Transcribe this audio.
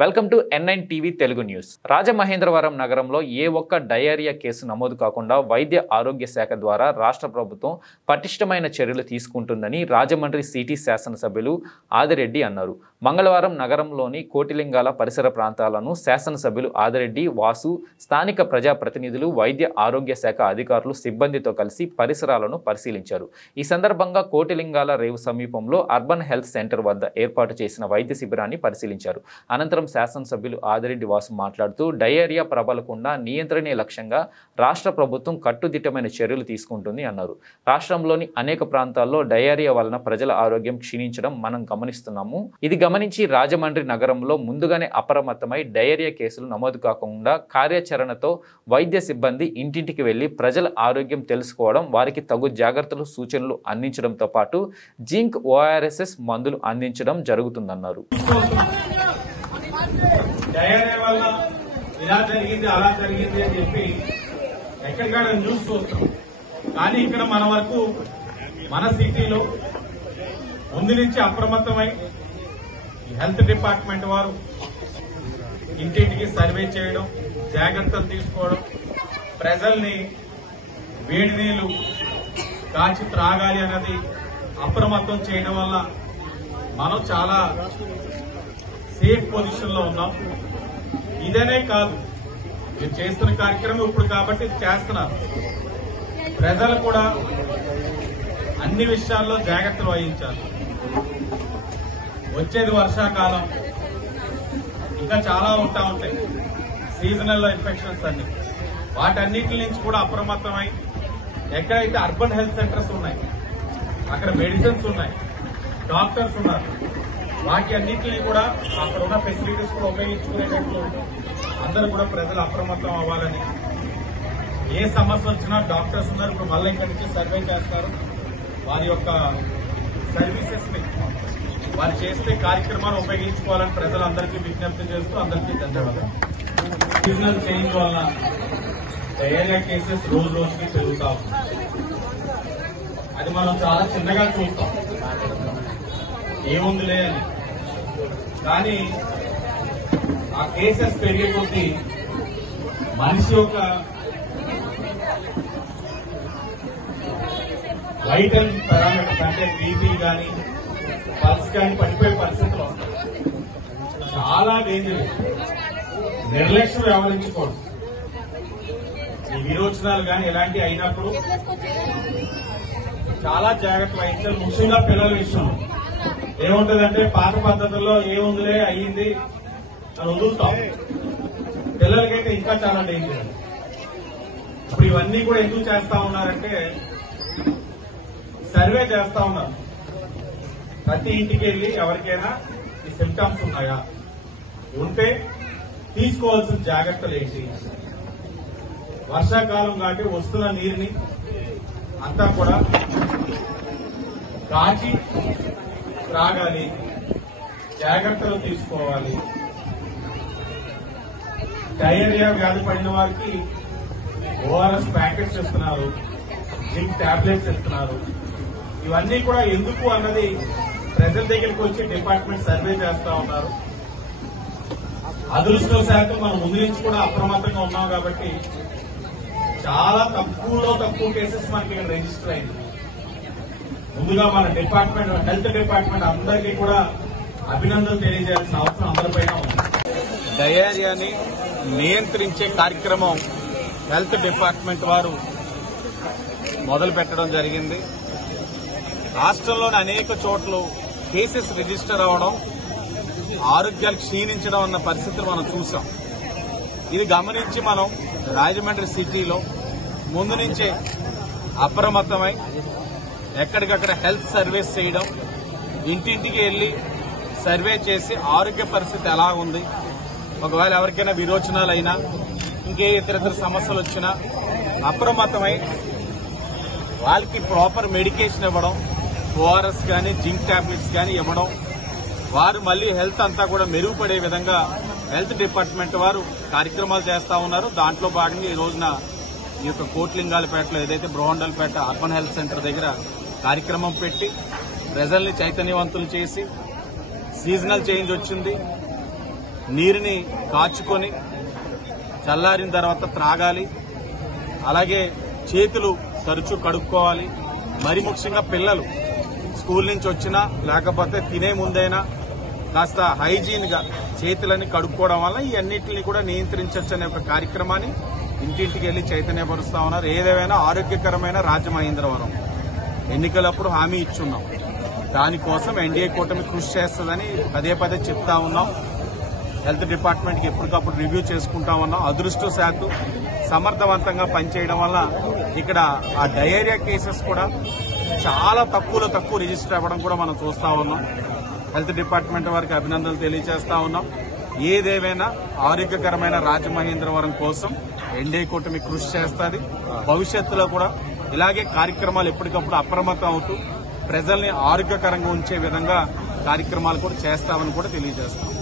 Welcome to N9 TV Telugu news. Rajamahendravaram నగరంలో ఏ ఒక్క diarrhoea case నమోదు కాకుండా వైద్య ఆరోగ్య శాఖ ద్వారా రాష్ట్ర ప్రభుత్వం పటిష్టమైన చర్యలు తీసుకుంటుందని రాజమండ్రి సిటీ శాసనసభ్యులు ఆదిరెడ్డి అన్నారు. మంగళవారం నగరంలోని కోటిలింగాల పరిసర ప్రాంతాలను శాసనసభ్యులు ఆదిరెడ్డి, వాసు, స్థానిక ప్రజాప్రతినిధులు, వైద్య ఆరోగ్య శాఖ అధికారులు సిబ్బందితో కలిసి పరిసరాలను పరిశీలించారు. ఈ సందర్భంగా కోటిలింగాల రేవు సమీపంలో అర్బన్ హెల్త్ సెంటర్ వద్ద ఏర్పాటు చేసిన వైద్య శిబిరాన్ని పరిశీలించారు. అనంతరం శాసనసభ్యులు ఆదిరెడ్డి వాసు మాట్లాడుతూ డయేరియా ప్రబలకుండా నియంత్రణే లక్ష్యంగా రాష్ట్ర ప్రభుత్వం కట్టుదిట్టమైన చర్యలు తీసుకుంటుంది అన్నారు. రాష్ట్రంలోని అనేక ప్రాంతాల్లో డయేరియా వలన ప్రజల ఆరోగ్యం క్షీణించడం మనం గమనిస్తున్నాము. ఇది గమనించి రాజమండ్రి నగరంలో ముందుగానే అప్రమత్తమై డయేరియా కేసులు నమోదు కాకుండా కార్యాచరణతో వైద్య సిబ్బంది ఇంటింటికి వెళ్లి ప్రజల ఆరోగ్యం తెలుసుకోవడం, వారికి తగు జాగ్రత్తలు, సూచనలు అందించడంతో పాటు జింక్, ORSS మందులు అందించడం జరుగుతుందన్నారు. డయేరియా వల్ల ఇలా జరిగింది, అలా జరిగింది అని చెప్పి ఎక్కడికక్కడ న్యూస్ చూస్తాం. కానీ ఇక్కడ మన వరకు మన సిటీలో ముందు నుంచి అప్రమత్తమై హెల్త్ డిపార్ట్మెంట్ వారు ఇంటింటికి సర్వే చేయడం, జాగ్రత్తలు తీసుకోవడం, ప్రజల్ని వేడి నీళ్లు కాచి త్రాగాలి అన్నది అప్రమత్తం చేయడం వల్ల మనం చాలా సేఫ్ పొజిషన్ లో ఉన్నాం. ఇదనే కాదు, మీరు చేస్తున్న కార్యక్రమం ఇప్పుడు కాబట్టి ఇది చేస్తున్నారు. ప్రజలు కూడా అన్ని విషయాల్లో జాగ్రత్తలు వహించాలి. వచ్చేది వర్షాకాలం, ఇంకా చాలా ఉంటాయి సీజనల్ ఇన్ఫెక్షన్స్ అన్ని. వాటన్నిటి నుంచి కూడా అప్రమత్తమై ఎక్కడైతే అర్బన్ హెల్త్ సెంటర్స్ ఉన్నాయి, అక్కడ మెడిసిన్స్ ఉన్నాయి, డాక్టర్స్ ఉన్నారు, వాటి అన్నింటినీ కూడా అక్కడ ఉన్న ఫెసిలిటీస్ కూడా ఉపయోగించుకునేటట్లు అందరూ కూడా ప్రజలు అప్రమత్తం అవ్వాలని. ఏ సమస్య వచ్చినా డాక్టర్స్ ఉన్నారు, ఇప్పుడు మళ్ళీ ఇక్కడి నుంచి సర్వే చేస్తారు. వారి యొక్క సర్వీసెస్ ని వారు చేస్తే కార్యక్రమాన్ని ఉపయోగించుకోవాలని ప్రజలందరికీ విజ్ఞప్తి చేస్తూ అందరికీ ధన్యవాదాలు. సీజనల్ చేంజ్ వల్ల డయేరియా కేసెస్ రోజు రోజుకి పెరుగుతా ఉన్నాయి. అది మనం చాలా చిన్నగా చూస్తాం, ఏముందిలే అని. కానీ ఆ కేసెస్ పెరిగే కొద్దీ మనిషి యొక్క వైటల్ పారామీటర్స్ అంటే బీపీ కానీ పల్స్ కానీ పడిపోయే పరిస్థితులు వస్తాయి. చాలా డేంజర్. నిర్లక్ష్యం వ్యవహరించకూడదు. ఈ విరోచనాలు కానీ ఇలాంటివి అయినప్పుడు చాలా జాగ్రత్త వహించాలి. ముఖ్యంగా పిల్లల విషయంలో ఏముంటదంటే పాత పద్ధతుల్లో ఏముందిలే అయ్యింది అని వదులుతాం. పిల్లలకైతే ఇంకా చాలా డేంజర్. ఇప్పుడు ఇవన్నీ కూడా ఎందుకు చేస్తా ఉన్నారంటే సర్వే చేస్తా ఉన్నారు. ప్రతి ఇంటికి వెళ్లి ఎవరికైనా ఈ సిమ్టమ్స్ ఉన్నాయా, ఉంటే తీసుకోవాల్సిన జాగ్రత్తలు ఏంటి. వర్షాకాలం కాబట్టి వస్తున్న నీరుని అంతా కూడా కాచి త్రాగాలి, జాగ్రత్తలు తీసుకోవాలి. డయేరియా వ్యాధి పడిన వారికి ORS ప్యాకెట్స్ ఇస్తున్నారు, జింక్ టాబ్లెట్స్ ఇస్తున్నారు. ఇవన్నీ కూడా ఎందుకు అన్నది ప్రజల దగ్గరికి వచ్చి డిపార్ట్మెంట్ సర్వే చేస్తా ఉన్నారు. అదృష్టవశాత్తు మనం ముందు నుంచి కూడా అప్రమత్తంగా ఉన్నాం కాబట్టి చాలా తక్కువ కేసెస్ మనకి ఇక్కడ రిజిస్టర్ అయింది. ముందుగా మన డిపార్ట్మెంట్, హెల్త్ డిపార్ట్మెంట్ అందరికీ కూడా అభినందనలు తెలియజేయాల్సిన అవసరం అందరిపైన ఉంది. డయేరియాని నియంత్రించే కార్యక్రమం హెల్త్ డిపార్ట్మెంట్ వారు మొదలు పెట్టడం జరిగింది. రాష్ట్రంలోని అనేక చోట్ల కేసెస్ రిజిస్టర్ అవడం, ఆరోగ్యాలు క్షీణించడం అన్న పరిస్థితులు మనం చూసాం. ఇది గమనించి మనం రాజమండ్రి సిటీలో ముందు నుంచే అప్రమత్తమై ఎక్కడికక్కడ హెల్త్ సర్వీస్ చేయడం, ఇంటింటికి వెళ్లి సర్వే చేసి ఆరోగ్య పరిస్థితి ఎలా ఉంది, ఒకవేళ ఎవరికైనా విరోచనాలైనా ఇంకే ఇతర సమస్యలు వచ్చినా అప్రమత్తమై వాళ్ళకి ప్రాపర్ మెడికేషన్ ఇవ్వడం, ORS కానీ జింక్ టాబ్లెట్స్ కానీ ఇవ్వడం, వారు మళ్లీ హెల్త్ అంతా కూడా మెరుగుపడే విధంగా హెల్త్ డిపార్ట్మెంట్ వారు కార్యక్రమాలు చేస్తా ఉన్నారు. దాంట్లో భాగంగా ఈ రోజున ఈ యొక్క కోట్లింగాలపేటలో ఏదైతే బ్రోహండల్పేట అర్బన్ హెల్త్ సెంటర్ దగ్గర కార్యక్రమం పెట్టి ప్రజల్ని చైతన్యవంతులు చేసి, సీజనల్ చేంజ్ వచ్చింది, నీరుని కాచుకొని చల్లారిన తర్వాత త్రాగాలి. అలాగే చేతులు తరచూ కడుక్కోవాలి. మరి ముఖ్యంగా పిల్లలు స్కూల్ నుంచి వచ్చినా లేకపోతే తినే ముందైనా కాస్త హైజీన్ గా చేతులని కడుక్కోవడం వల్ల ఈ అన్నింటినీ కూడా నియంత్రించవచ్చు అనే ఒక కార్యక్రమాన్ని ఇంటింటికి వెళ్లి చైతన్యపరుస్తా ఉన్నారు. ఏదేమైనా ఆరోగ్యకరమైన రాజమహేంద్రవరం ఎన్నికలప్పుడు హామీ ఇచ్చున్నాం. దానికోసం ఎన్డీఏ కూటమి కృషి చేస్తుందని పదే పదే చెప్తా ఉన్నాం. హెల్త్ డిపార్ట్మెంట్ కి ఎప్పటికప్పుడు రివ్యూ చేసుకుంటా ఉన్నాం. అదృష్టవశాత్తు సమర్థవంతంగా పనిచేయడం వల్ల ఇక్కడ ఆ డయేరియా కేసెస్ కూడా చాలా తక్కువ రిజిస్టర్ అవ్వడం కూడా మనం చూస్తా ఉన్నాం. హెల్త్ డిపార్ట్మెంట్ వారికి అభినందనలు తెలియజేస్తా ఉన్నాం. ఏదేమైనా ఆరోగ్యకరమైన రాజమహేంద్రవరం కోసం ఎన్డీఏ కూటమి కృషి చేస్తుంది. భవిష్యత్తులో కూడా ఇలాగే కార్యక్రమాలు ఎప్పటికప్పుడు అప్రమత్తం అవుతూ ప్రజల్ని ఆరోగ్యకరంగా ఉంచే విధంగా కార్యక్రమాలు కూడా చేస్తామని కూడా తెలియజేస్తాం.